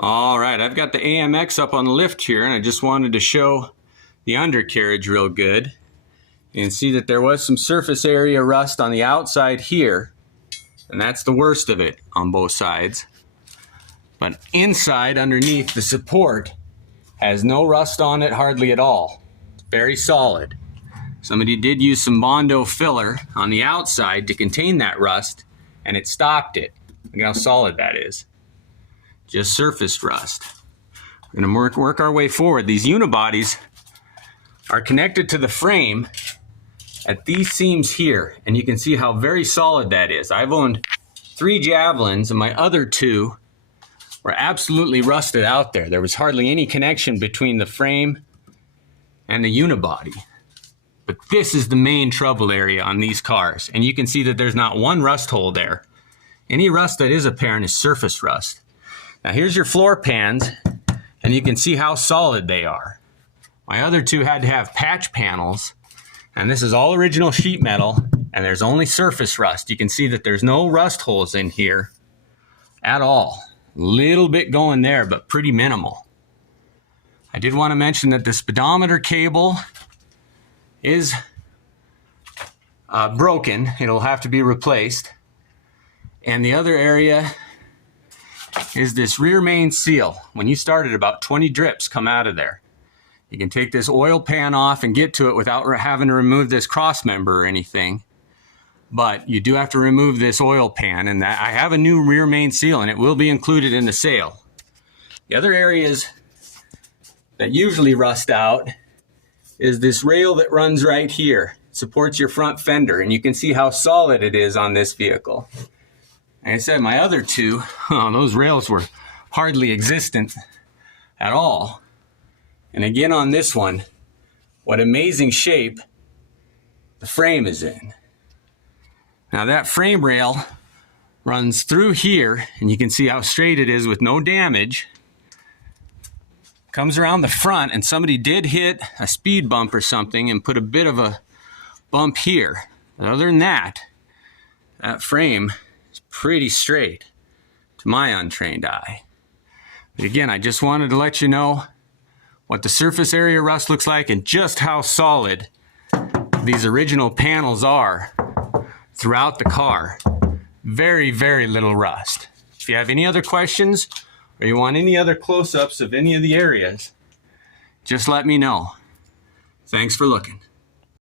All right, I've got the AMX up on the lift here, and I just wanted to show the undercarriage real good. You can see that there was some surface area rust on the outside here, and that's the worst of it on both sides. But inside, underneath the support, has no rust on it hardly at all. It's very solid. Somebody did use some Bondo filler on the outside to contain that rust, and it stopped it. Look how solid that is. Just surface rust. We're going to work our way forward. These unibodies are connected to the frame at these seams here, and you can see how very solid that is. I've owned 3 Javelins, and my other 2 were absolutely rusted out there. There was hardly any connection between the frame and the unibody. But this is the main trouble area on these cars, and you can see that there's not one rust hole there. Any rust that is apparent is surface rust. Now here's your floor pans, and you can see how solid they are. My other 2 had to have patch panels, and this is all original sheet metal, and there's only surface rust. You can see that there's no rust holes in here at all. Little bit going there, but pretty minimal. I did want to mention that the speedometer cable is broken. It'll have to be replaced. And the other area is this rear main seal. When you start it, about 20 drips come out of there. You can take this oil pan off and get to it without having to remove this cross member or anything. But you do have to remove this oil pan, and I have a new rear main seal, and it will be included in the sale. The other areas that usually rust out is this rail that runs right here. It supports your front fender, and you can see how solid it is on this vehicle. Like I said, my other 2, those rails were hardly existent at all. And again on this one, what amazing shape the frame is in. Now that frame rail runs through here, and you can see how straight it is with no damage. Comes around the front, and somebody did hit a speed bump or something and put a bit of a bump here. But other than that, that frame is pretty straight to my untrained eye. But again, I just wanted to let you know what the surface area rust looks like and just how solid these original panels are throughout the car. Very, very little rust. If you have any other questions or you want any other close-ups of any of the areas, just let me know. Thanks for looking.